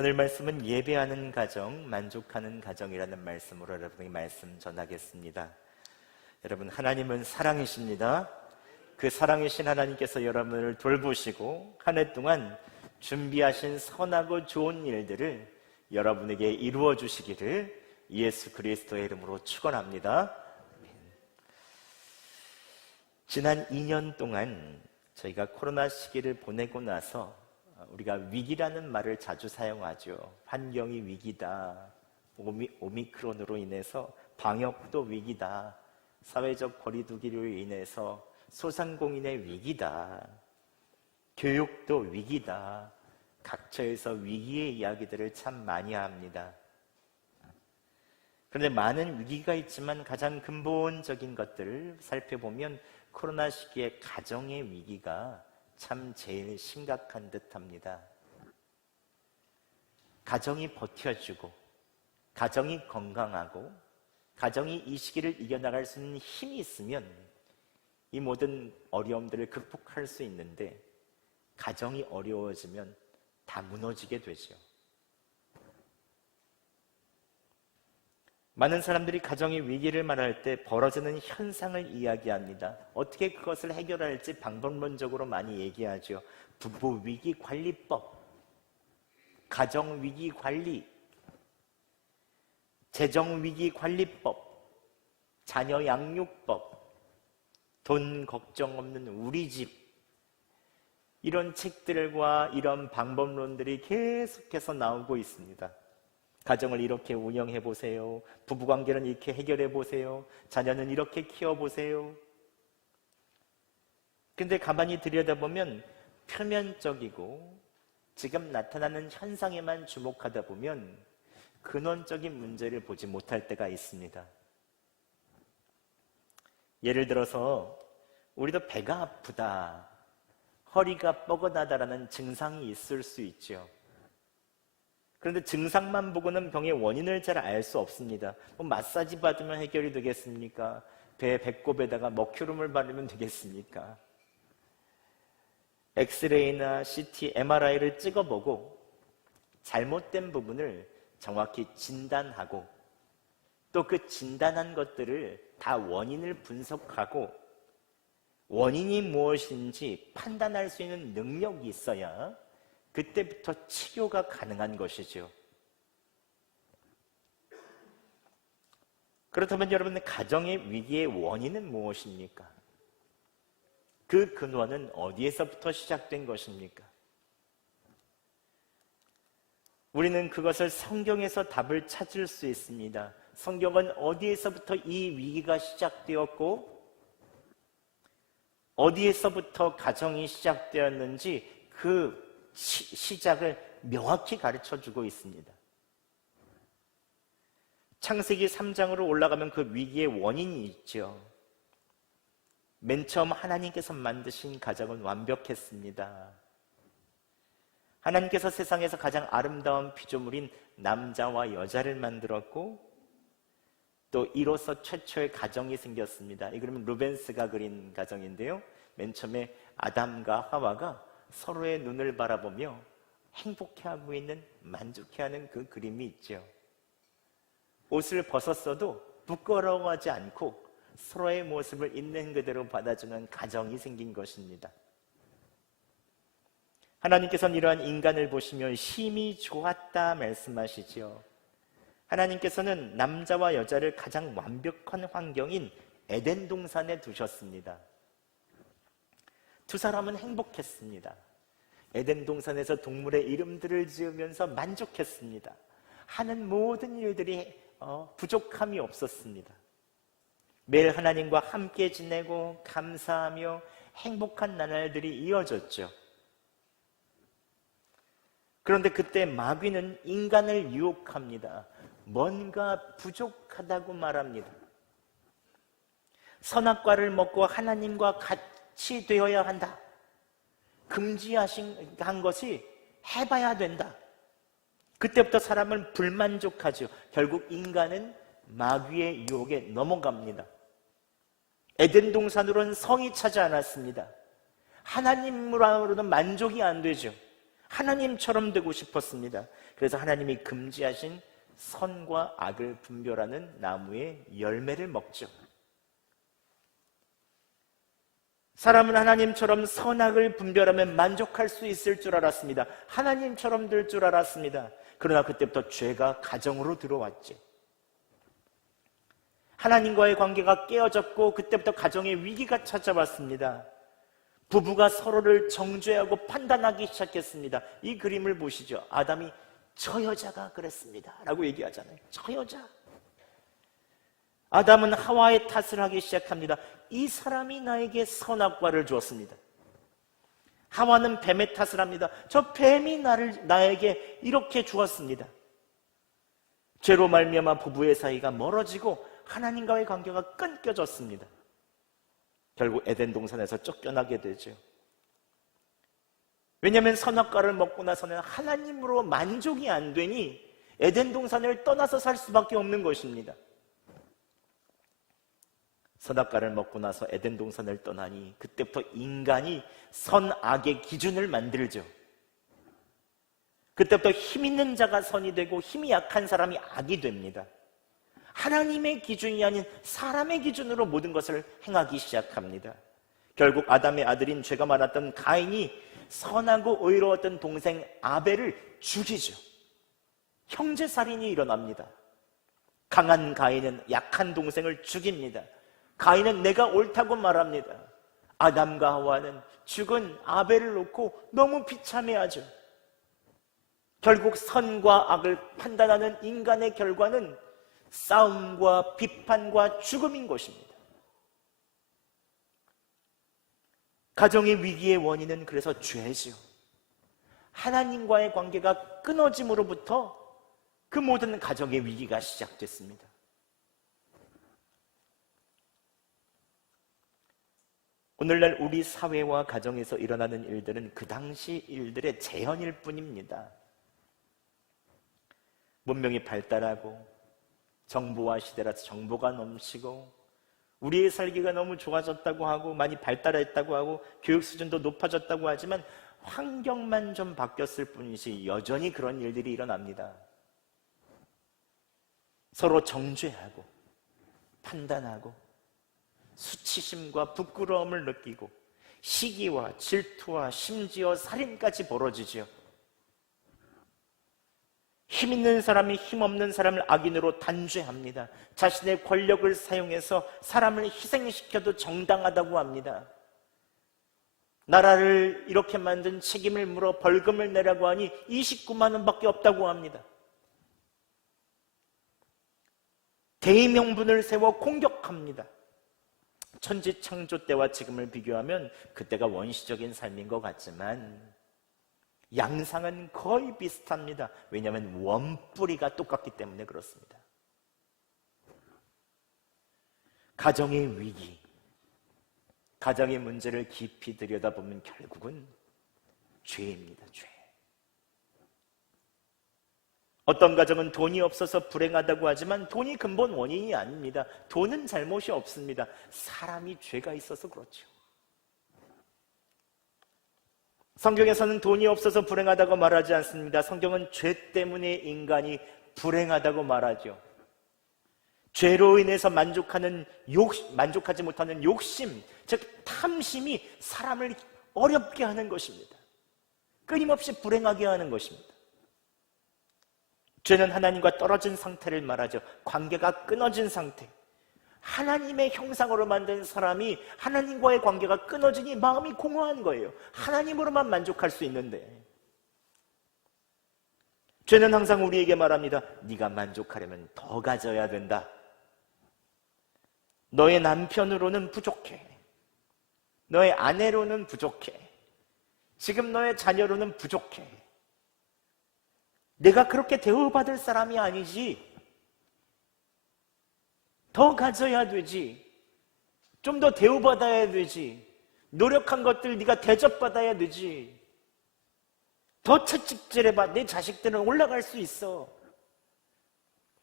오늘 말씀은 예배하는 가정, 만족하는 가정이라는 말씀으로 여러분에게 말씀 전하겠습니다. 여러분, 하나님은 사랑이십니다. 그 사랑이신 하나님께서 여러분을 돌보시고 한 해 동안 준비하신 선하고 좋은 일들을 여러분에게 이루어 주시기를 예수 그리스도의 이름으로 축원합니다. 지난 2년 동안 저희가 코로나 시기를 보내고 나서 우리가 위기라는 말을 자주 사용하죠. 환경이 위기다, 오미크론으로 인해서 방역도 위기다, 사회적 거리두기로 인해서 소상공인의 위기다, 교육도 위기다, 각처에서 위기의 이야기들을 참 많이 합니다. 그런데 많은 위기가 있지만 가장 근본적인 것들을 살펴보면 코로나 시기에 가정의 위기가 참 제일 심각한 듯합니다. 가정이 버텨주고, 가정이 건강하고, 가정이 이 시기를 이겨나갈 수 있는 힘이 있으면 이 모든 어려움들을 극복할 수 있는데, 가정이 어려워지면 다 무너지게 되죠. 많은 사람들이 가정의 위기를 말할 때 벌어지는 현상을 이야기합니다. 어떻게 그것을 해결할지 방법론적으로 많이 얘기하죠. 부부 위기 관리법, 가정 위기 관리, 재정 위기 관리법, 자녀 양육법, 돈 걱정 없는 우리 집, 이런 책들과 이런 방법론들이 계속해서 나오고 있습니다. 가정을 이렇게 운영해 보세요. 부부관계는 이렇게 해결해 보세요. 자녀는 이렇게 키워보세요. 근데 가만히 들여다보면 표면적이고 지금 나타나는 현상에만 주목하다 보면 근원적인 문제를 보지 못할 때가 있습니다. 예를 들어서 우리도 배가 아프다, 허리가 뻐근하다라는 증상이 있을 수 있죠. 그런데 증상만 보고는 병의 원인을 잘 알 수 없습니다. 마사지 받으면 해결이 되겠습니까? 배꼽에다가 머큐름을 바르면 되겠습니까? 엑스레이나 CT, MRI를 찍어보고 잘못된 부분을 정확히 진단하고 또 그 진단한 것들을 다 원인을 분석하고 원인이 무엇인지 판단할 수 있는 능력이 있어야 그때부터 치료가 가능한 것이죠. 그렇다면 여러분, 가정의 위기의 원인은 무엇입니까? 그 근원은 어디에서부터 시작된 것입니까? 우리는 그것을 성경에서 답을 찾을 수 있습니다. 성경은 어디에서부터 이 위기가 시작되었고 어디에서부터 가정이 시작되었는지 그 시작을 명확히 가르쳐주고 있습니다. 창세기 3장으로 올라가면 그 위기의 원인이 있죠. 맨 처음 하나님께서 만드신 가정은 완벽했습니다. 하나님께서 세상에서 가장 아름다운 피조물인 남자와 여자를 만들었고 또 이로써 최초의 가정이 생겼습니다. 이 그러면 루벤스가 그린 가정인데요. 맨 처음에 아담과 하와가 서로의 눈을 바라보며 행복해하고 있는, 만족해하는 그 그림이 있죠. 옷을 벗었어도 부끄러워하지 않고 서로의 모습을 있는 그대로 받아주는 가정이 생긴 것입니다. 하나님께서는 이러한 인간을 보시며 심히 좋았다 말씀하시죠. 하나님께서는 남자와 여자를 가장 완벽한 환경인 에덴 동산에 두셨습니다. 두 사람은 행복했습니다. 에덴 동산에서 동물의 이름들을 지으면서 만족했습니다. 하는 모든 일들이 부족함이 없었습니다. 매일 하나님과 함께 지내고 감사하며 행복한 나날들이 이어졌죠. 그런데 그때 마귀는 인간을 유혹합니다. 뭔가 부족하다고 말합니다. 선악과를 먹고 하나님과 같이 되어야 한다. 금지하신 것이 해봐야 된다. 그때부터 사람은 불만족하죠. 결국 인간은 마귀의 유혹에 넘어갑니다. 에덴 동산으로는 성이 차지 않았습니다. 하나님으로는 만족이 안 되죠. 하나님처럼 되고 싶었습니다. 그래서 하나님이 금지하신 선과 악을 분별하는 나무의 열매를 먹죠. 사람은 하나님처럼 선악을 분별하면 만족할 수 있을 줄 알았습니다. 하나님처럼 될 줄 알았습니다. 그러나 그때부터 죄가 가정으로 들어왔죠. 하나님과의 관계가 깨어졌고 그때부터 가정의 위기가 찾아왔습니다. 부부가 서로를 정죄하고 판단하기 시작했습니다. 이 그림을 보시죠. 아담이 저 여자가 그랬습니다 라고 얘기하잖아요. 저 여자. 아담은 하와의 탓을 하기 시작합니다. 이 사람이 나에게 선악과를 주었습니다. 하와는 뱀의 탓을 합니다. 저 뱀이 나에게 이렇게 주었습니다. 죄로 말미암아 부부의 사이가 멀어지고 하나님과의 관계가 끊겨졌습니다. 결국 에덴 동산에서 쫓겨나게 되죠. 왜냐하면 선악과를 먹고 나서는 하나님으로 만족이 안 되니 에덴 동산을 떠나서 살 수밖에 없는 것입니다. 선악과를 먹고 나서 에덴 동산을 떠나니 그때부터 인간이 선악의 기준을 만들죠. 그때부터 힘 있는 자가 선이 되고 힘이 약한 사람이 악이 됩니다. 하나님의 기준이 아닌 사람의 기준으로 모든 것을 행하기 시작합니다. 결국 아담의 아들인 죄가 많았던 가인이 선하고 의로웠던 동생 아벨을 죽이죠. 형제살인이 일어납니다. 강한 가인은 약한 동생을 죽입니다. 가인은 내가 옳다고 말합니다. 아담과 하와는 죽은 아벨을 놓고 너무 비참해하죠. 결국 선과 악을 판단하는 인간의 결과는 싸움과 비판과 죽음인 것입니다. 가정의 위기의 원인은 그래서 죄죠. 하나님과의 관계가 끊어짐으로부터 그 모든 가정의 위기가 시작됐습니다. 오늘날 우리 사회와 가정에서 일어나는 일들은 그 당시 일들의 재현일 뿐입니다. 문명이 발달하고 정보화 시대라서 정보가 넘치고 우리의 살기가 너무 좋아졌다고 하고 많이 발달했다고 하고 교육 수준도 높아졌다고 하지만 환경만 좀 바뀌었을 뿐이지 여전히 그런 일들이 일어납니다. 서로 정죄하고 판단하고 수치심과 부끄러움을 느끼고 시기와 질투와 심지어 살인까지 벌어지죠. 힘 있는 사람이 힘없는 사람을 악인으로 단죄합니다. 자신의 권력을 사용해서 사람을 희생시켜도 정당하다고 합니다. 나라를 이렇게 만든 책임을 물어 벌금을 내라고 하니 29만 원밖에 없다고 합니다. 대의명분을 세워 공격합니다. 천지창조 때와 지금을 비교하면 그때가 원시적인 삶인 것 같지만 양상은 거의 비슷합니다. 왜냐하면 원뿌리가 똑같기 때문에 그렇습니다. 가정의 위기, 가정의 문제를 깊이 들여다보면 결국은 죄입니다. 죄. 어떤 가정은 돈이 없어서 불행하다고 하지만 돈이 근본 원인이 아닙니다. 돈은 잘못이 없습니다. 사람이 죄가 있어서 그렇죠. 성경에서는 돈이 없어서 불행하다고 말하지 않습니다. 성경은 죄 때문에 인간이 불행하다고 말하죠. 죄로 인해서 만족하지 못하는 욕심, 즉 탐심이 사람을 어렵게 하는 것입니다. 끊임없이 불행하게 하는 것입니다. 죄는 하나님과 떨어진 상태를 말하죠. 관계가 끊어진 상태. 하나님의 형상으로 만든 사람이 하나님과의 관계가 끊어지니 마음이 공허한 거예요. 하나님으로만 만족할 수 있는데. 죄는 항상 우리에게 말합니다. 네가 만족하려면 더 가져야 된다. 너의 남편으로는 부족해. 너의 아내로는 부족해. 지금 너의 자녀로는 부족해. 내가 그렇게 대우받을 사람이 아니지. 더 가져야 되지. 좀 더 대우받아야 되지. 노력한 것들 네가 대접받아야 되지. 더 채찍질해봐. 내 자식들은 올라갈 수 있어.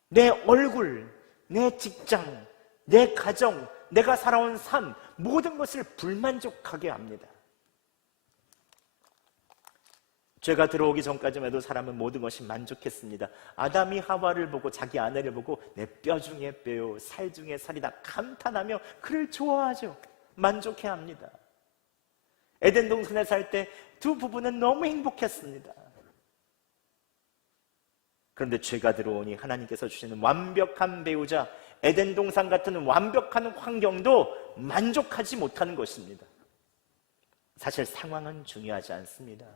내 얼굴, 내 직장, 내 가정, 내가 살아온 삶, 모든 것을 불만족하게 합니다. 죄가 들어오기 전까지만 해도 사람은 모든 것이 만족했습니다. 아담이 하와를 보고 자기 아내를 보고 내 뼈 중에 뼈요 살 중에 살이다 감탄하며 그를 좋아하죠. 만족해합니다. 에덴 동산에 살 때 두 부부는 너무 행복했습니다. 그런데 죄가 들어오니 하나님께서 주시는 완벽한 배우자, 에덴 동산 같은 완벽한 환경도 만족하지 못하는 것입니다. 사실 상황은 중요하지 않습니다.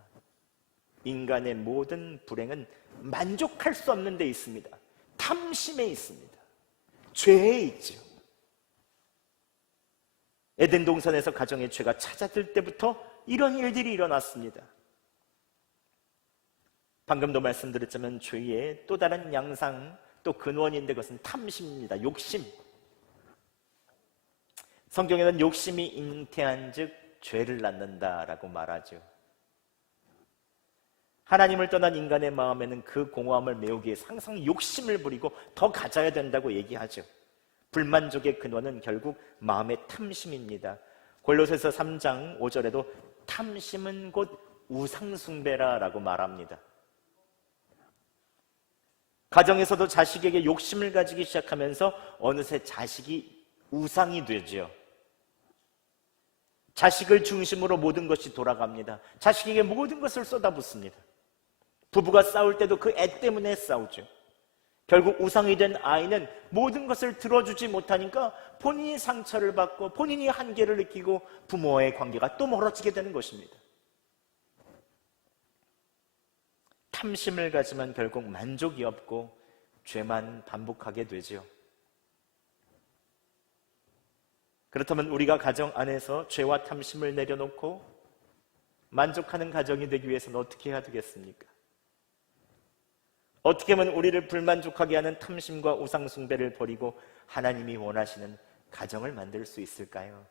인간의 모든 불행은 만족할 수 없는 데 있습니다. 탐심에 있습니다. 죄에 있죠. 에덴 동산에서 가정의 죄가 찾아들 때부터 이런 일들이 일어났습니다. 방금도 말씀드렸지만 죄의 또 다른 양상, 또 근원인데 그것은 탐심입니다. 욕심. 성경에는 욕심이 잉태한 즉 죄를 낳는다라고 말하죠. 하나님을 떠난 인간의 마음에는 그 공허함을 메우기 위해서 항상 욕심을 부리고 더 가져야 된다고 얘기하죠. 불만족의 근원은 결국 마음의 탐심입니다. 골로새서 3장 5절에도 탐심은 곧 우상숭배라라고 말합니다. 가정에서도 자식에게 욕심을 가지기 시작하면서 어느새 자식이 우상이 되죠. 자식을 중심으로 모든 것이 돌아갑니다. 자식에게 모든 것을 쏟아붓습니다. 부부가 싸울 때도 그 애 때문에 싸우죠. 결국 우상이 된 아이는 모든 것을 들어주지 못하니까 본인이 상처를 받고 본인이 한계를 느끼고 부모와의 관계가 또 멀어지게 되는 것입니다. 탐심을 가지면 결국 만족이 없고 죄만 반복하게 되죠. 그렇다면 우리가 가정 안에서 죄와 탐심을 내려놓고 만족하는 가정이 되기 위해서는 어떻게 해야 되겠습니까? 어떻게 하면 우리를 불만족하게 하는 탐심과 우상숭배를 버리고 하나님이 원하시는 가정을 만들 수 있을까요?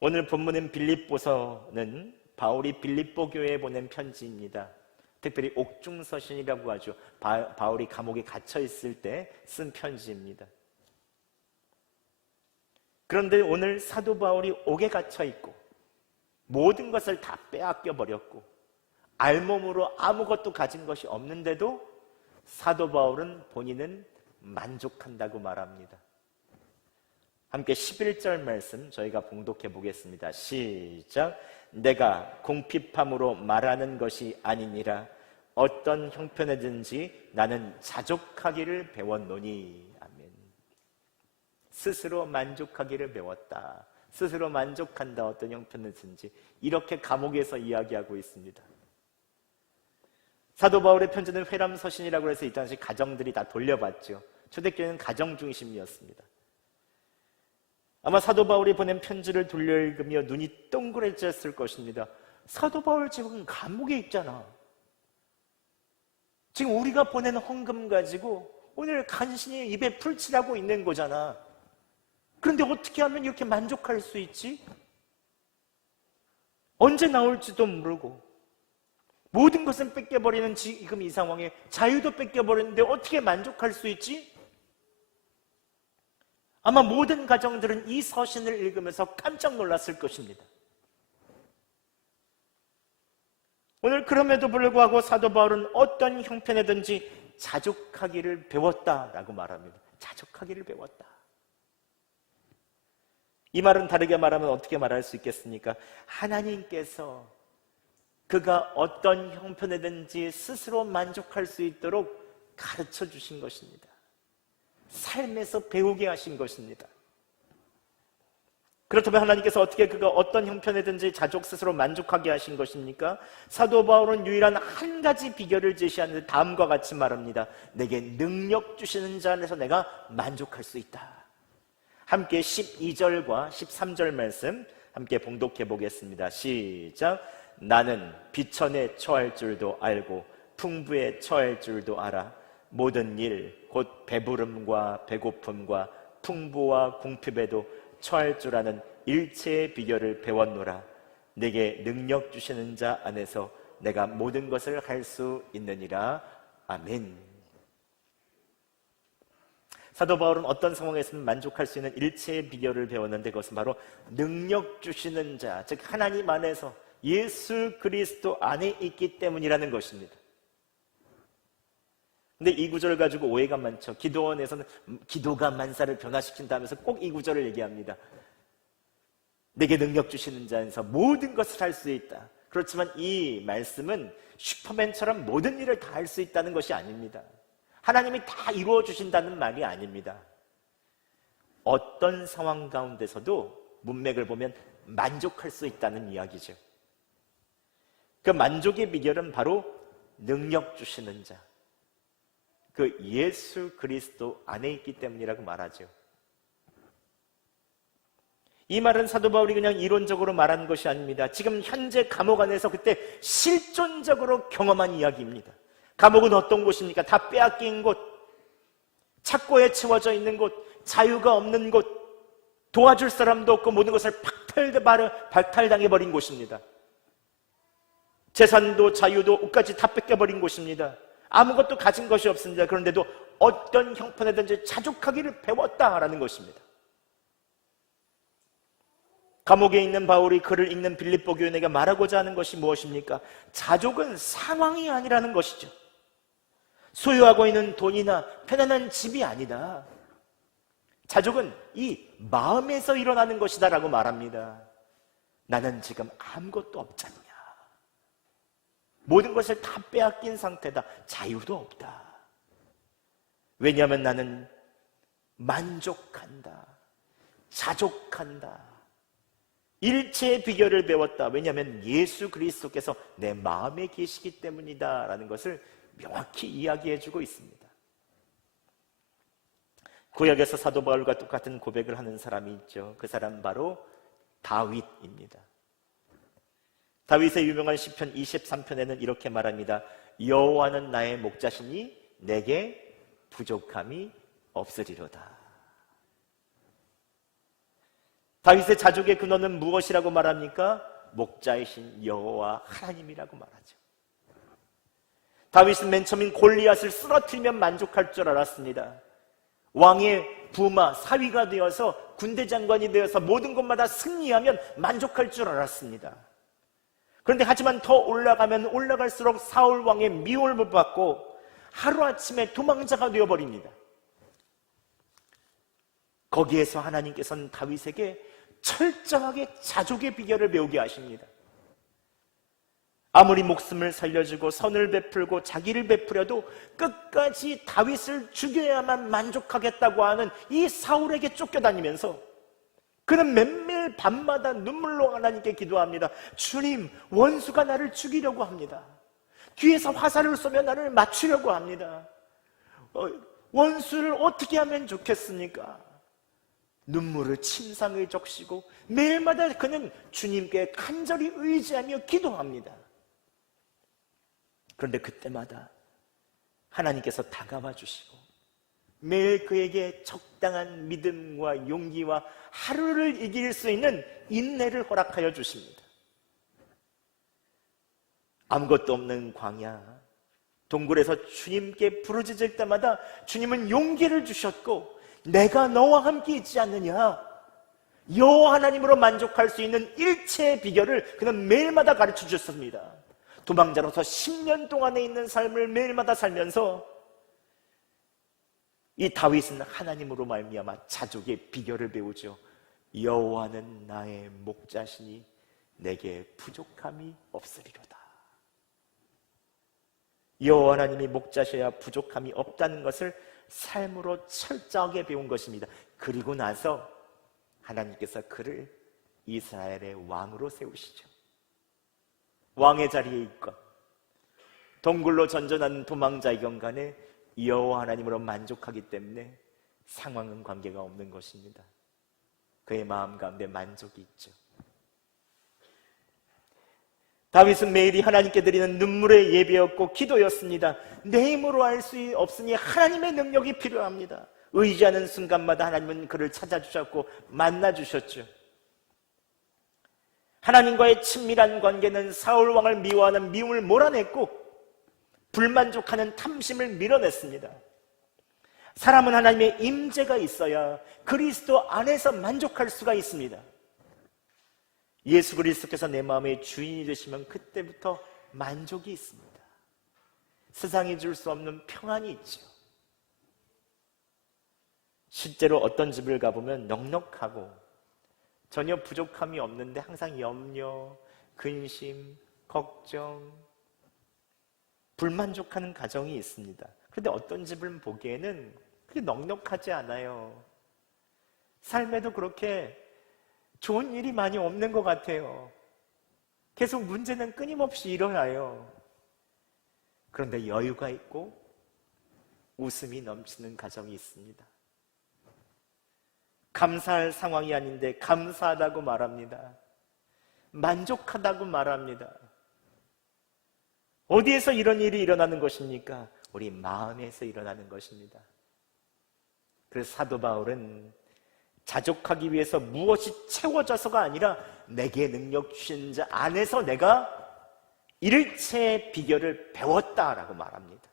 오늘 본문인 빌립보서는 바울이 빌립보 교회에 보낸 편지입니다. 특별히 옥중서신이라고 하죠. 바울이 감옥에 갇혀 있을 때 쓴 편지입니다. 그런데 오늘 사도 바울이 옥에 갇혀 있고 모든 것을 다 빼앗겨 버렸고 알몸으로 아무것도 가진 것이 없는데도 사도 바울은 본인은 만족한다고 말합니다. 함께 11절 말씀 저희가 봉독해 보겠습니다. 시작. 내가 궁핍함으로 말하는 것이 아니니라 어떤 형편이든지 나는 자족하기를 배웠노니. 아멘. 스스로 만족하기를 배웠다. 스스로 만족한다. 어떤 형편이든지. 이렇게 감옥에서 이야기하고 있습니다. 사도 바울의 편지는 회람서신이라고 해서 이 당시 가정들이 다 돌려봤죠. 초대교회는 가정 중심이었습니다. 아마 사도 바울이 보낸 편지를 돌려 읽으며 눈이 동그래졌을 것입니다. 사도 바울 지금 감옥에 있잖아. 지금 우리가 보낸 헌금 가지고 오늘 간신히 입에 풀칠하고 있는 거잖아. 그런데 어떻게 하면 이렇게 만족할 수 있지? 언제 나올지도 모르고 모든 것은 뺏겨버리는 지금 이 상황에 자유도 뺏겨버리는데 어떻게 만족할 수 있지? 아마 모든 가정들은 이 서신을 읽으면서 깜짝 놀랐을 것입니다. 오늘 그럼에도 불구하고 사도 바울은 어떤 형편이든지 자족하기를 배웠다라고 말합니다. 자족하기를 배웠다. 이 말은 다르게 말하면 어떻게 말할 수 있겠습니까? 하나님께서 그가 어떤 형편이든지 스스로 만족할 수 있도록 가르쳐 주신 것입니다. 삶에서 배우게 하신 것입니다. 그렇다면 하나님께서 어떻게 그가 어떤 형편이든지 자족 스스로 만족하게 하신 것입니까? 사도 바울은 유일한 한 가지 비결을 제시하는데 다음과 같이 말합니다. 내게 능력 주시는 자 안에서 내가 만족할 수 있다. 함께 12절과 13절 말씀 함께 봉독해 보겠습니다. 시작. 나는 비천에 처할 줄도 알고 풍부에 처할 줄도 알아. 모든 일 곧 배부름과 배고픔과 풍부와 궁핍에도 처할 줄 아는 일체의 비결을 배웠노라. 내게 능력 주시는 자 안에서 내가 모든 것을 할 수 있느니라. 아멘. 사도 바울은 어떤 상황에서는 만족할 수 있는 일체의 비결을 배웠는데 그것은 바로 능력 주시는 자, 즉 하나님 안에서 예수 그리스도 안에 있기 때문이라는 것입니다. 근데 이 구절을 가지고 오해가 많죠. 기도원에서는 기도가 만사를 변화시킨다면서 꼭 이 구절을 얘기합니다. 내게 능력 주시는 자에서 모든 것을 할 수 있다. 그렇지만 이 말씀은 슈퍼맨처럼 모든 일을 다 할 수 있다는 것이 아닙니다. 하나님이 다 이루어 주신다는 말이 아닙니다. 어떤 상황 가운데서도 문맥을 보면 만족할 수 있다는 이야기죠. 그 만족의 비결은 바로 능력 주시는 자, 그 예수 그리스도 안에 있기 때문이라고 말하죠. 이 말은 사도 바울이 그냥 이론적으로 말하는 것이 아닙니다. 지금 현재 감옥 안에서 그때 실존적으로 경험한 이야기입니다. 감옥은 어떤 곳입니까? 다 빼앗긴 곳, 착고에 채워져 있는 곳, 자유가 없는 곳, 도와줄 사람도 없고 모든 것을 박탈당해버린 곳입니다. 재산도 자유도 옷까지 다 뺏겨버린 곳입니다. 아무것도 가진 것이 없습니다. 그런데도 어떤 형편에든지 자족하기를 배웠다라는 것입니다. 감옥에 있는 바울이 글을 읽는 빌립보 교인에게 말하고자 하는 것이 무엇입니까? 자족은 상황이 아니라는 것이죠. 소유하고 있는 돈이나 편안한 집이 아니다. 자족은 이 마음에서 일어나는 것이다 라고 말합니다. 나는 지금 아무것도 없잖냐. 모든 것을 다 빼앗긴 상태다. 자유도 없다. 왜냐하면 나는 만족한다. 자족한다. 일체의 비결을 배웠다. 왜냐하면 예수 그리스도께서 내 마음에 계시기 때문이다 라는 것을 명확히 이야기해주고 있습니다. 구약에서 사도 바울과 똑같은 고백을 하는 사람이 있죠. 그 사람 바로 다윗입니다. 다윗의 유명한 시편 23편에는 이렇게 말합니다. 여호와는 나의 목자시니 내게 부족함이 없으리로다. 다윗의 자족의 근원은 무엇이라고 말합니까? 목자이신 여호와 하나님이라고 말하죠. 다윗은 맨 처음인 골리앗을 쓰러뜨리면 만족할 줄 알았습니다. 왕의 부마, 사위가 되어서 군대 장관이 되어서 모든 것마다 승리하면 만족할 줄 알았습니다. 그런데 하지만 더 올라가면 올라갈수록 사울 왕의 미움을 받고 하루아침에 도망자가 되어버립니다. 거기에서 하나님께서는 다윗에게 철저하게 자족의 비결을 배우게 하십니다. 아무리 목숨을 살려주고 선을 베풀고 자기를 베풀어도 끝까지 다윗을 죽여야만 만족하겠다고 하는 이 사울에게 쫓겨다니면서 그는 매일 밤마다 눈물로 하나님께 기도합니다. 주님, 원수가 나를 죽이려고 합니다. 뒤에서 화살을 쏘면 나를 맞추려고 합니다. 원수를 어떻게 하면 좋겠습니까? 눈물을 침상에 적시고 매일마다 그는 주님께 간절히 의지하며 기도합니다. 그런데 그때마다 하나님께서 다가와 주시고 매일 그에게 적당한 믿음과 용기와 하루를 이길 수 있는 인내를 허락하여 주십니다. 아무것도 없는 광야, 동굴에서 주님께 부르짖을 때마다 주님은 용기를 주셨고 내가 너와 함께 있지 않느냐, 여호와 하나님으로 만족할 수 있는 일체의 비결을 그는 매일마다 가르쳐 주셨습니다. 도망자로서 10년 동안에 있는 삶을 매일마다 살면서 이 다윗은 하나님으로 말미암아 자족의 비결을 배우죠. 여호와는 나의 목자시니 내게 부족함이 없으리로다. 여호와 하나님이 목자셔야 부족함이 없다는 것을 삶으로 철저하게 배운 것입니다. 그리고 나서 하나님께서 그를 이스라엘의 왕으로 세우시죠. 왕의 자리에 있건 동굴로 전전하는 도망자이건 간에 여호와 하나님으로 만족하기 때문에 상황은 관계가 없는 것입니다. 그의 마음 가운데 만족이 있죠. 다윗은 매일이 하나님께 드리는 눈물의 예배였고 기도였습니다. 내 힘으로 할 수 없으니 하나님의 능력이 필요합니다. 의지하는 순간마다 하나님은 그를 찾아주셨고 만나주셨죠. 하나님과의 친밀한 관계는 사울 왕을 미워하는 미움을 몰아냈고 불만족하는 탐심을 밀어냈습니다. 사람은 하나님의 임재가 있어야 그리스도 안에서 만족할 수가 있습니다. 예수 그리스도께서 내 마음의 주인이 되시면 그때부터 만족이 있습니다. 세상이 줄 수 없는 평안이 있죠. 실제로 어떤 집을 가보면 넉넉하고 전혀 부족함이 없는데 항상 염려, 근심, 걱정, 불만족하는 가정이 있습니다. 그런데 어떤 집을 보기에는 그렇게 넉넉하지 않아요. 삶에도 그렇게 좋은 일이 많이 없는 것 같아요. 계속 문제는 끊임없이 일어나요. 그런데 여유가 있고 웃음이 넘치는 가정이 있습니다. 감사할 상황이 아닌데 감사하다고 말합니다. 만족하다고 말합니다. 어디에서 이런 일이 일어나는 것입니까? 우리 마음에서 일어나는 것입니다. 그래서 사도 바울은 자족하기 위해서 무엇이 채워져서가 아니라 내게 능력 주신 자 안에서 내가 일체의 비결을 배웠다라고 말합니다.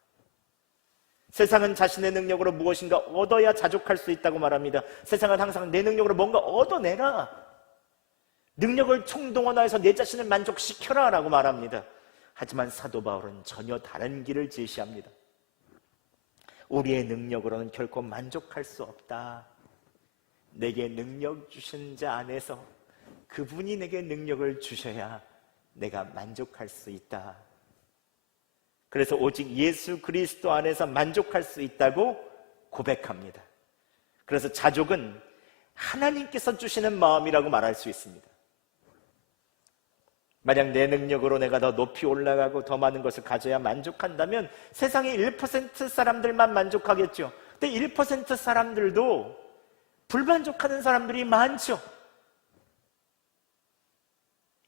세상은 자신의 능력으로 무엇인가 얻어야 자족할 수 있다고 말합니다. 세상은 항상 내 능력으로 뭔가 얻어내라, 능력을 총동원하여서 내 자신을 만족시켜라 라고 말합니다. 하지만 사도 바울은 전혀 다른 길을 제시합니다. 우리의 능력으로는 결코 만족할 수 없다. 내게 능력 주신 자 안에서 그분이 내게 능력을 주셔야 내가 만족할 수 있다. 그래서 오직 예수 그리스도 안에서 만족할 수 있다고 고백합니다. 그래서 자족은 하나님께서 주시는 마음이라고 말할 수 있습니다. 만약 내 능력으로 내가 더 높이 올라가고 더 많은 것을 가져야 만족한다면 세상의 1% 사람들만 만족하겠죠. 근데 1% 사람들도 불만족하는 사람들이 많죠.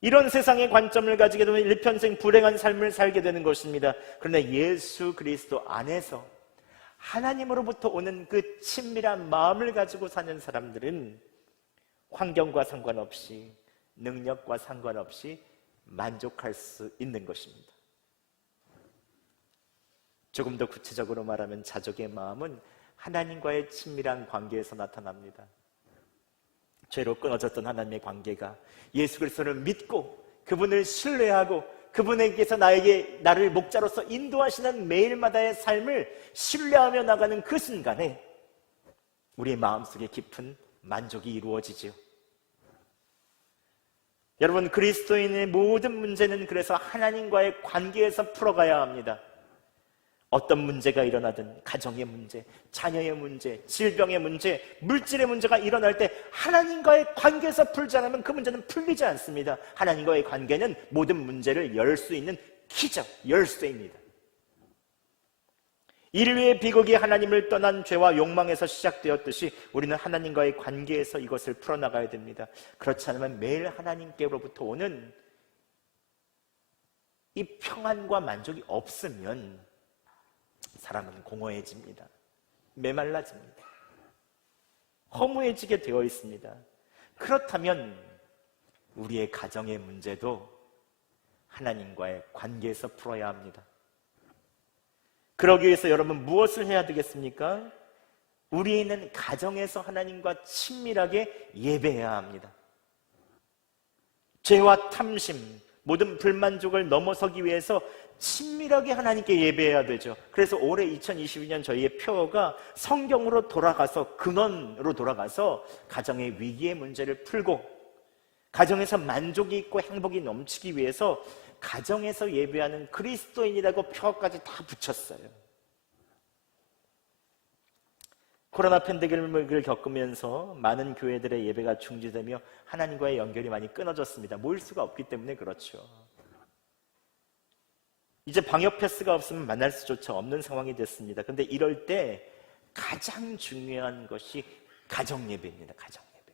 이런 세상의 관점을 가지게 되면 일평생 불행한 삶을 살게 되는 것입니다. 그런데 예수 그리스도 안에서 하나님으로부터 오는 그 친밀한 마음을 가지고 사는 사람들은 환경과 상관없이, 능력과 상관없이 만족할 수 있는 것입니다. 조금 더 구체적으로 말하면 자족의 마음은 하나님과의 친밀한 관계에서 나타납니다. 죄로 끊어졌던 하나님의 관계가 예수 그리스도를 믿고 그분을 신뢰하고 그분에게서 나를 목자로서 인도하시는 매일마다의 삶을 신뢰하며 나가는 그 순간에 우리의 마음속에 깊은 만족이 이루어지죠. 여러분, 그리스도인의 모든 문제는 그래서 하나님과의 관계에서 풀어가야 합니다. 어떤 문제가 일어나든 가정의 문제, 자녀의 문제, 질병의 문제, 물질의 문제가 일어날 때 하나님과의 관계에서 풀지 않으면 그 문제는 풀리지 않습니다. 하나님과의 관계는 모든 문제를 열 수 있는 키죠. 열쇠입니다. 인류의 비극이 하나님을 떠난 죄와 욕망에서 시작되었듯이 우리는 하나님과의 관계에서 이것을 풀어나가야 됩니다. 그렇지 않으면 매일 하나님께로부터 오는 이 평안과 만족이 없으면 사람은 공허해집니다. 메말라집니다. 허무해지게 되어 있습니다. 그렇다면 우리의 가정의 문제도 하나님과의 관계에서 풀어야 합니다. 그러기 위해서 여러분 무엇을 해야 되겠습니까? 우리는 가정에서 하나님과 친밀하게 예배해야 합니다. 죄와 탐심, 모든 불만족을 넘어서기 위해서 친밀하게 하나님께 예배해야 되죠. 그래서 올해 2022년 저희의 표어가 성경으로 돌아가서, 근원으로 돌아가서 가정의 위기의 문제를 풀고 가정에서 만족이 있고 행복이 넘치기 위해서 가정에서 예배하는 그리스도인이라고 표어까지 다 붙였어요. 코로나 팬데믹을 겪으면서 많은 교회들의 예배가 중지되며 하나님과의 연결이 많이 끊어졌습니다. 모일 수가 없기 때문에 그렇죠. 이제 방역 패스가 없으면 만날 수조차 없는 상황이 됐습니다. 그런데 이럴 때 가장 중요한 것이 가정 예배입니다. 가정 예배.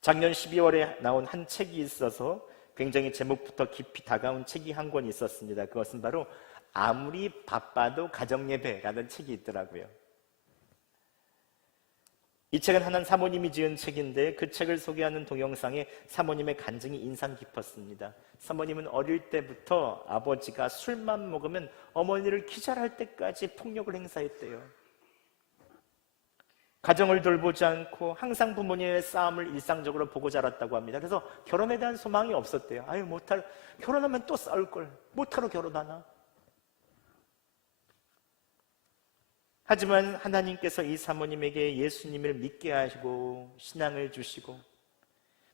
작년 12월에 나온 한 책이 있어서 굉장히 제목부터 깊이 다가온 책이 한 권 있었습니다. 그것은 바로 아무리 바빠도 가정 예배라는 책이 있더라고요. 이 책은 한 사모님이 지은 책인데 그 책을 소개하는 동영상에 사모님의 간증이 인상 깊었습니다. 사모님은 어릴 때부터 아버지가 술만 먹으면 어머니를 기절할 때까지 폭력을 행사했대요. 가정을 돌보지 않고 항상 부모님의 싸움을 일상적으로 보고 자랐다고 합니다. 그래서 결혼에 대한 소망이 없었대요. 아유, 결혼하면 또 싸울걸. 못하러 결혼하나? 하지만 하나님께서 이 사모님에게 예수님을 믿게 하시고 신앙을 주시고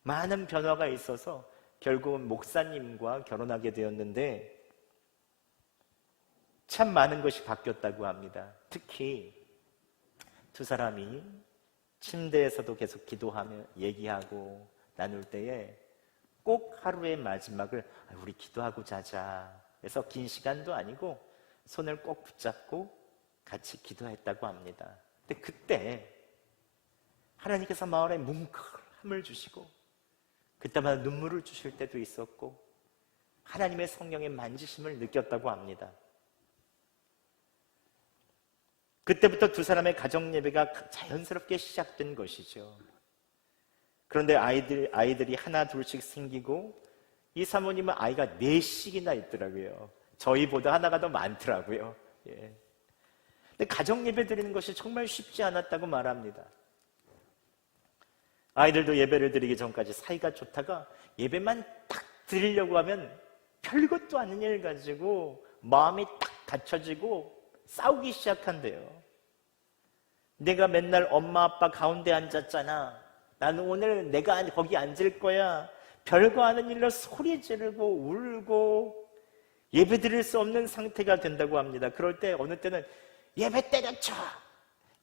많은 변화가 있어서 결국은 목사님과 결혼하게 되었는데 참 많은 것이 바뀌었다고 합니다. 특히 두 사람이 침대에서도 계속 기도하며 얘기하고 나눌 때에 꼭 하루의 마지막을 우리 기도하고 자자 해서 긴 시간도 아니고 손을 꼭 붙잡고 같이 기도했다고 합니다. 근데 그때 하나님께서 마음에 뭉클함을 주시고 그때마다 눈물을 주실 때도 있었고 하나님의 성령의 만지심을 느꼈다고 합니다. 그때부터 두 사람의 가정 예배가 자연스럽게 시작된 것이죠. 그런데 아이들이 하나 둘씩 생기고 이 사모님은 아이가 4씩이나 있더라고요. 저희보다 하나가 더 많더라고요. 예. 근데 가정 예배 드리는 것이 정말 쉽지 않았다고 말합니다. 아이들도 예배를 드리기 전까지 사이가 좋다가 예배만 딱 드리려고 하면 별것도 아닌 일 가지고 마음이 딱 닫혀지고 싸우기 시작한대요. 내가 맨날 엄마 아빠 가운데 앉았잖아. 나는 오늘 내가 거기 앉을 거야. 별거 아닌 일로 소리 지르고 울고 예배 드릴 수 없는 상태가 된다고 합니다. 그럴 때 어느 때는 예배 때려쳐!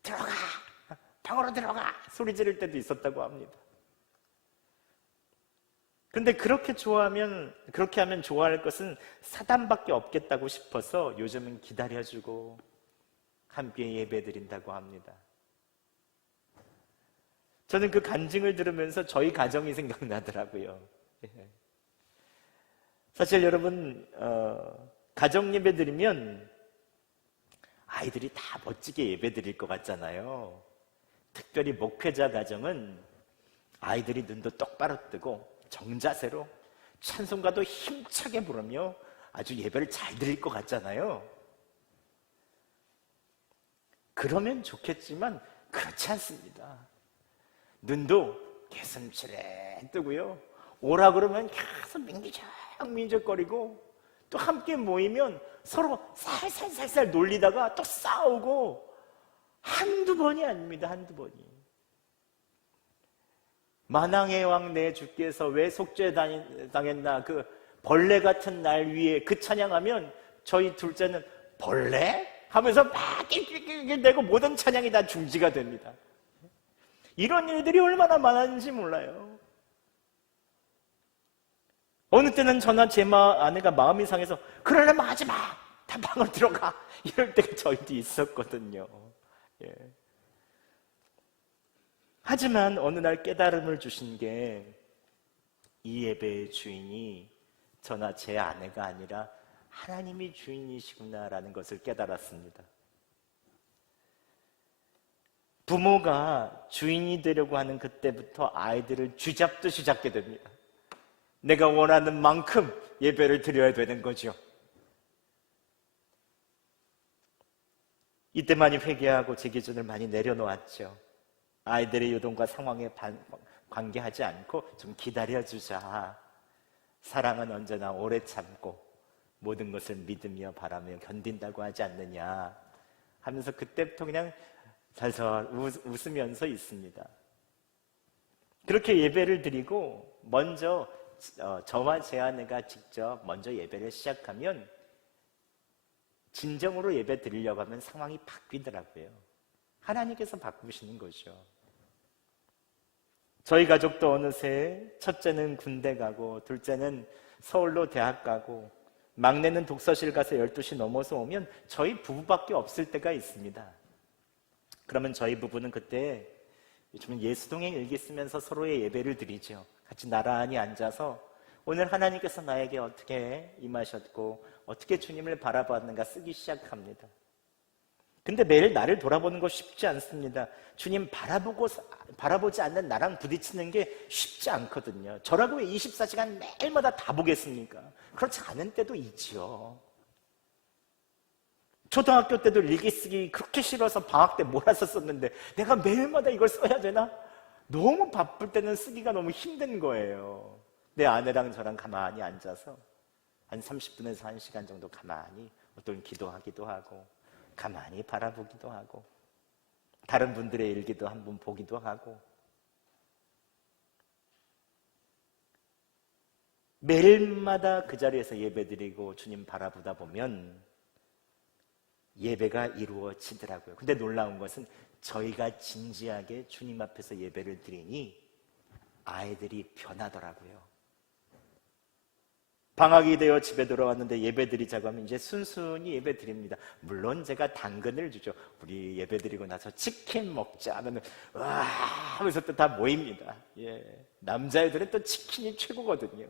들어가! 방으로 들어가! 소리 지를 때도 있었다고 합니다. 근데 그렇게 하면 좋아할 것은 사단밖에 없겠다고 싶어서 요즘은 기다려주고 함께 예배 드린다고 합니다. 저는 그 간증을 들으면서 저희 가정이 생각나더라고요. 사실 여러분, 가정 예배 드리면 아이들이 다 멋지게 예배 드릴 것 같잖아요. 특별히 목회자 가정은 아이들이 눈도 똑바로 뜨고 정자세로 찬송가도 힘차게 부르며 아주 예배를 잘 드릴 것 같잖아요. 그러면 좋겠지만 그렇지 않습니다. 눈도 개슴츠레 뜨고요. 오라 그러면 계속 민기적민적거리고 또 함께 모이면 서로 살살살살 놀리다가 또 싸우고 한두 번이 아닙니다. 한두 번이. 만왕의 왕 내 주께서 왜 속죄 당했나 그 벌레 같은 날 위에 그 찬양하면 저희 둘째는 벌레? 하면서 막 낄낄낄낄대고 모든 찬양이 다 중지가 됩니다. 이런 일들이 얼마나 많았는지 몰라요. 어느 때는 저나 제 아내가 마음이 상해서 그러려면 하지 마! 다 방으로 들어가! 이럴 때가 저희도 있었거든요. 예. 하지만 어느 날 깨달음을 주신 게 이 예배의 주인이 저나 제 아내가 아니라 하나님이 주인이시구나라는 것을 깨달았습니다. 부모가 주인이 되려고 하는 그때부터 아이들을 쥐잡듯이 잡게 됩니다. 내가 원하는 만큼 예배를 드려야 되는 거죠. 이때 많이 회개하고 제 기준을 많이 내려놓았죠. 아이들의 요동과 상황에 관계하지 않고 좀 기다려주자. 사랑은 언제나 오래 참고 모든 것을 믿으며 바라며 견딘다고 하지 않느냐 하면서 그때부터 그냥 살살 웃으면서 있습니다. 그렇게 예배를 드리고 먼저 저와 제 아내가 직접 먼저 예배를 시작하면 진정으로 예배 드리려고 하면 상황이 바뀌더라고요. 하나님께서 바꾸시는 거죠. 저희 가족도 어느새 첫째는 군대 가고 둘째는 서울로 대학 가고 막내는 독서실 가서 12시 넘어서 오면 저희 부부밖에 없을 때가 있습니다. 그러면 저희 부부는 그때 요즘은 예수동행 일기 쓰면서 서로의 예배를 드리죠. 같이 나란히 앉아서 오늘 하나님께서 나에게 어떻게 임하셨고 어떻게 주님을 바라봤는가 쓰기 시작합니다. 근데 매일 나를 돌아보는 거 쉽지 않습니다. 주님 바라보지 않는 나랑 부딪히는 게 쉽지 않거든요. 저라고 왜 24시간 매일마다 다 보겠습니까? 그렇지 않은 때도 있지요. 초등학교 때도 일기 쓰기 그렇게 싫어서 방학 때 몰아서 썼는데 내가 매일마다 이걸 써야 되나? 너무 바쁠 때는 쓰기가 너무 힘든 거예요. 내 아내랑 저랑 가만히 앉아서 한 30분에서 1시간 정도 가만히 어떤 기도하기도 하고 가만히 바라보기도 하고 다른 분들의 일기도 한번 보기도 하고 매일마다 그 자리에서 예배드리고 주님 바라보다 보면 예배가 이루어지더라고요. 근데 놀라운 것은 저희가 진지하게 주님 앞에서 예배를 드리니 아이들이 변하더라고요. 방학이 되어 집에 돌아왔는데 예배 드리자고 하면 이제 순순히 예배 드립니다. 물론 제가 당근을 주죠. 우리 예배 드리고 나서 치킨 먹자 하면 와 하면서 또 다 모입니다. 예, 남자애들은 또 치킨이 최고거든요.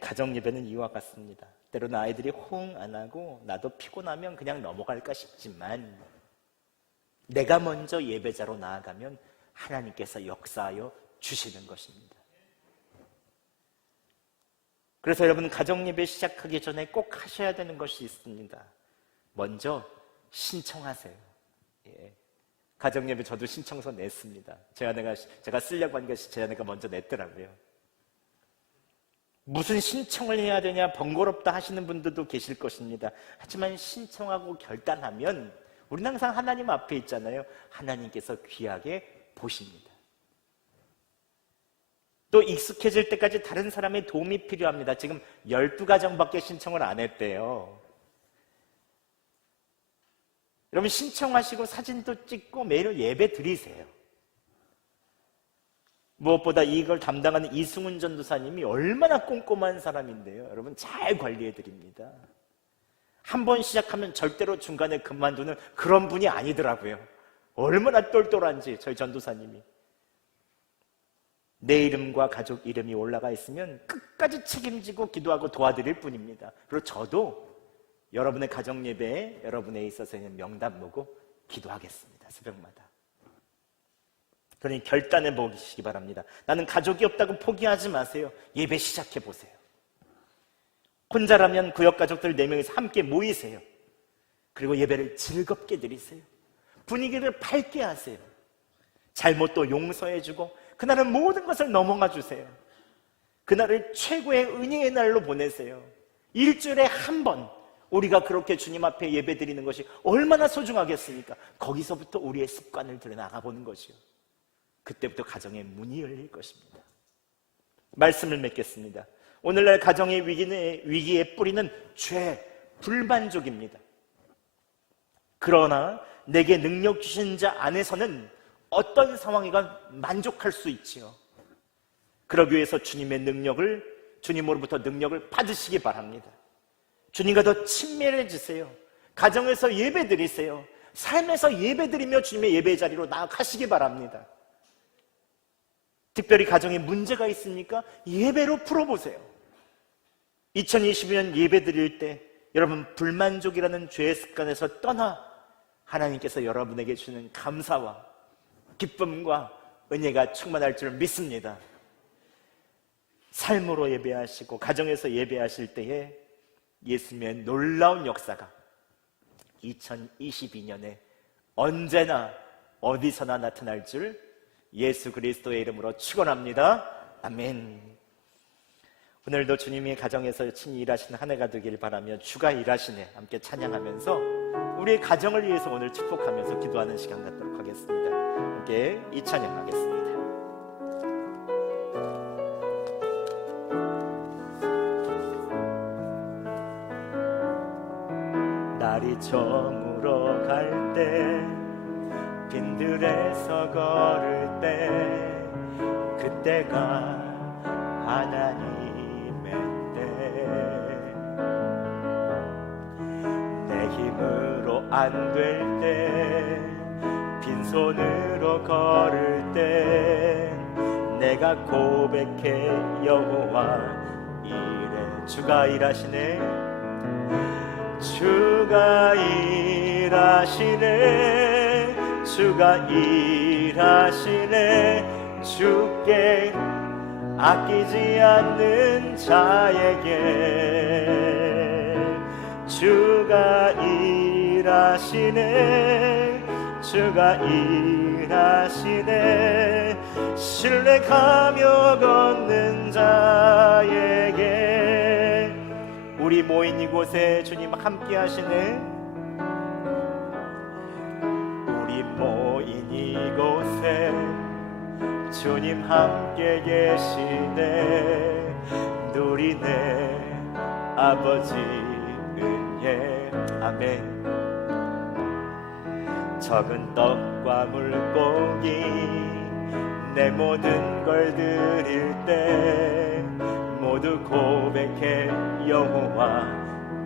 가정 예배는 이와 같습니다. 때로는 아이들이 호응 안 하고 나도 피곤하면 그냥 넘어갈까 싶지만 내가 먼저 예배자로 나아가면 하나님께서 역사하여 주시는 것입니다. 그래서 여러분 가정 예배 시작하기 전에 꼭 하셔야 되는 것이 있습니다. 먼저 신청하세요. 예. 가정 예배 저도 신청서 냈습니다. 제가 쓰려고 한 것이 제 아내가 먼저 냈더라고요. 무슨 신청을 해야 되냐 번거롭다 하시는 분들도 계실 것입니다. 하지만 신청하고 결단하면 우리는 항상 하나님 앞에 있잖아요. 하나님께서 귀하게 보십니다. 또 익숙해질 때까지 다른 사람의 도움이 필요합니다. 지금 12가정밖에 신청을 안 했대요. 여러분 신청하시고 사진도 찍고 매일 예배 드리세요. 무엇보다 이걸 담당하는 이승훈 전도사님이 얼마나 꼼꼼한 사람인데요. 여러분 잘 관리해 드립니다. 한 번 시작하면 절대로 중간에 그만두는 그런 분이 아니더라고요. 얼마나 똘똘한지 저희 전도사님이. 내 이름과 가족 이름이 올라가 있으면 끝까지 책임지고 기도하고 도와드릴 뿐입니다. 그리고 저도 여러분의 가정 예배에 여러분에 있어서는 명단 보고 기도하겠습니다. 새벽마다. 그러니 결단해 보시기 바랍니다. 나는 가족이 없다고 포기하지 마세요. 예배 시작해 보세요. 혼자라면 구역 가족들 4명이서 함께 모이세요. 그리고 예배를 즐겁게 드리세요. 분위기를 밝게 하세요. 잘못도 용서해주고 그날은 모든 것을 넘어가 주세요. 그날을 최고의 은혜의 날로 보내세요. 일주일에 한 번 우리가 그렇게 주님 앞에 예배 드리는 것이 얼마나 소중하겠습니까? 거기서부터 우리의 습관을 들여나가보는 것이요. 그때부터 가정의 문이 열릴 것입니다. 말씀을 맺겠습니다. 오늘날 가정의 위기의 뿌리는 죄, 불만족입니다. 그러나 내게 능력 주신 자 안에서는 어떤 상황이건 만족할 수 있지요. 그러기 위해서 주님으로부터 능력을 받으시기 바랍니다. 주님과 더 친밀해지세요. 가정에서 예배 드리세요. 삶에서 예배 드리며 주님의 예배 자리로 나아가시기 바랍니다. 특별히 가정에 문제가 있습니까? 예배로 풀어보세요. 2022년 예배 드릴 때 여러분 불만족이라는 죄의 습관에서 떠나 하나님께서 여러분에게 주는 감사와 기쁨과 은혜가 충만할 줄 믿습니다. 삶으로 예배하시고 가정에서 예배하실 때에 예수님의 놀라운 역사가 2022년에 언제나 어디서나 나타날 줄 예수 그리스도의 이름으로 축원합니다. 아멘. 오늘도 주님이 가정에서 친히 일하시는 한 해가 되길 바라며 주가 일하시네 함께 찬양하면서 우리의 가정을 위해서 오늘 축복하면서 기도하는 시간 갖도록 하겠습니다. 함께 이 찬양하겠습니다. 날이 저물어 갈 때 빈들에서 걸을 때 그때가 하나님의 때 내 힘으로 안 될 때 빈손으로 걸을 때 내가 고백해 여호와 이래 주가 일하시네 주가 일하시네 주가 일하시네 주께 아끼지 않는 자에게 주가 일하시네 주가 일하시네 신뢰하며 걷는 자에게 우리 모인 이곳에 주님 함께 하시네 우리 모인 이곳에 주님 함께 계시네 누리네 아버지 은혜 아멘 적은 떡과 물고기 내 모든 걸 드릴 때 모두 고백해 여호와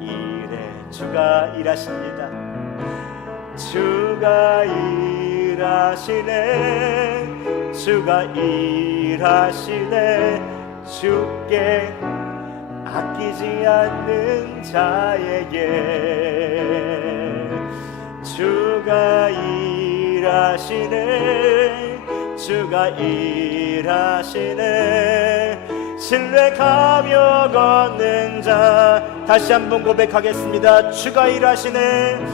이래 주가 일하십니다 주가 일하시네 주가 일하시네 주께 아끼지 않는 자에게 주가 일하시네 주가 일하시네 신뢰하며 걷는 자 다시 한번 고백하겠습니다 주가 일하시네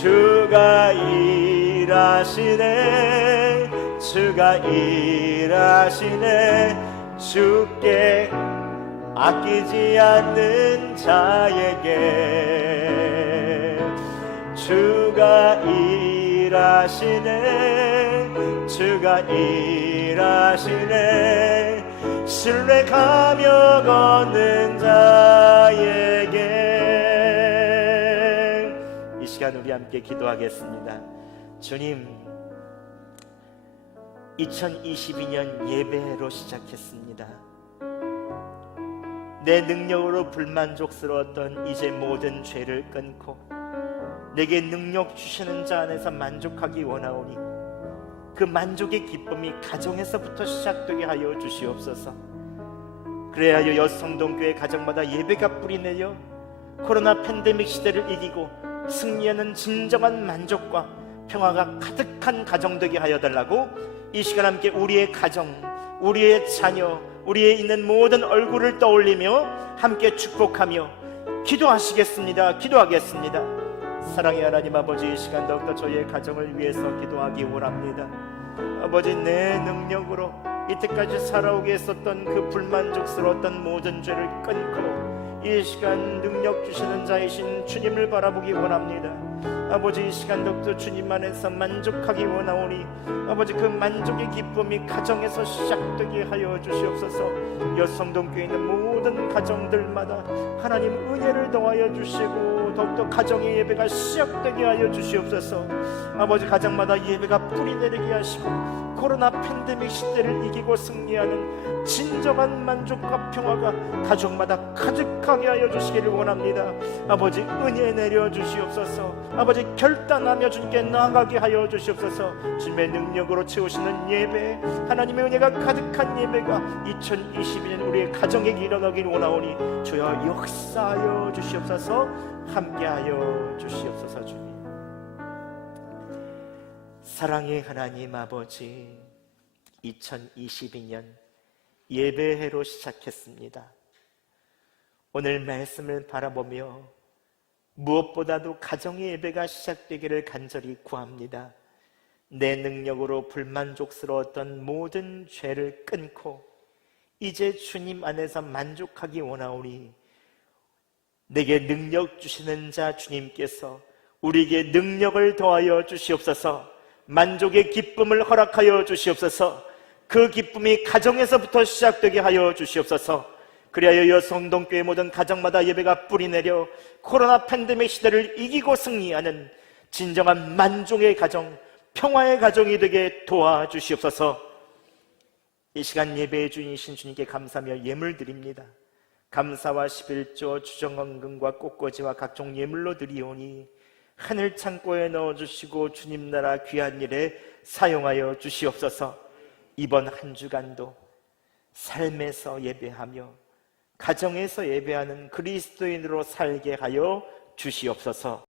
주가 일하시네 주가 일하시네 주께 아끼지 않는 자에게 주가 일하시네 주가 일하시네 신뢰하며 걷는 자에게 이 시간 우리 함께 기도하겠습니다. 주님 2022년 예배로 시작했습니다. 내 능력으로 불만족스러웠던 이제 모든 죄를 끊고 내게 능력 주시는 자 안에서 만족하기 원하오니 그 만족의 기쁨이 가정에서부터 시작되게 하여 주시옵소서. 그래야 여성동교회 가정마다 예배가 뿌리내려 코로나 팬데믹 시대를 이기고 승리하는 진정한 만족과 평화가 가득한 가정 되게 하여 달라고 이 시간 함께 우리의 가정, 우리의 자녀, 우리의 있는 모든 얼굴을 떠올리며 함께 축복하며 기도하시겠습니다. 기도하겠습니다. 사랑의 하나님 아버지 이 시간 더욱더 저희의 가정을 위해서 기도하기 원합니다. 아버지 내 능력으로 이때까지 살아오게 했었던 그 불만족스러웠던 모든 죄를 끊고 이 시간 능력 주시는 자이신 주님을 바라보기 원합니다. 아버지 이 시간 더욱더 주님 안에서 만족하기 원하오니 아버지 그 만족의 기쁨이 가정에서 시작되게 하여 주시옵소서. 여성동교에 있는 모든 가정들마다 하나님 은혜를 더하여 주시고 더욱더 가정의 예배가 시작되게 하여 주시옵소서. 아버지 가정마다 예배가 뿌리내리게 하시고 코로나 팬데믹 시대를 이기고 승리하는 진정한 만족과 평화가 가족마다 가득하게 하여 주시기를 원합니다. 아버지 은혜 내려 주시옵소서. 아버지 결단하며 주님께 나아가게 하여 주시옵소서. 주님의 능력으로 채우시는 예배, 하나님의 은혜가 가득한 예배가 2022년 우리의 가정에게 일어나길 원하오니 주여 역사하여 주시옵소서. 함께하여 주시옵소서. 주님 사랑의 하나님 아버지 2022년 예배해로 시작했습니다. 오늘 말씀을 바라보며 무엇보다도 가정의 예배가 시작되기를 간절히 구합니다. 내 능력으로 불만족스러웠던 모든 죄를 끊고 이제 주님 안에서 만족하기 원하오니 내게 능력 주시는 자 주님께서 우리에게 능력을 더하여 주시옵소서. 만족의 기쁨을 허락하여 주시옵소서. 그 기쁨이 가정에서부터 시작되게 하여 주시옵소서. 그리하여 여성동교회 모든 가정마다 예배가 뿌리내려 코로나 팬데믹 시대를 이기고 승리하는 진정한 만족의 가정, 평화의 가정이 되게 도와주시옵소서. 이 시간 예배의 주인이신 주님께 감사하며 예물 드립니다. 감사와 11조 주정헌금과 꽃꽂이와 각종 예물로 드리오니 하늘 창고에 넣어주시고 주님 나라 귀한 일에 사용하여 주시옵소서. 이번 한 주간도 삶에서 예배하며 가정에서 예배하는 그리스도인으로 살게 하여 주시옵소서.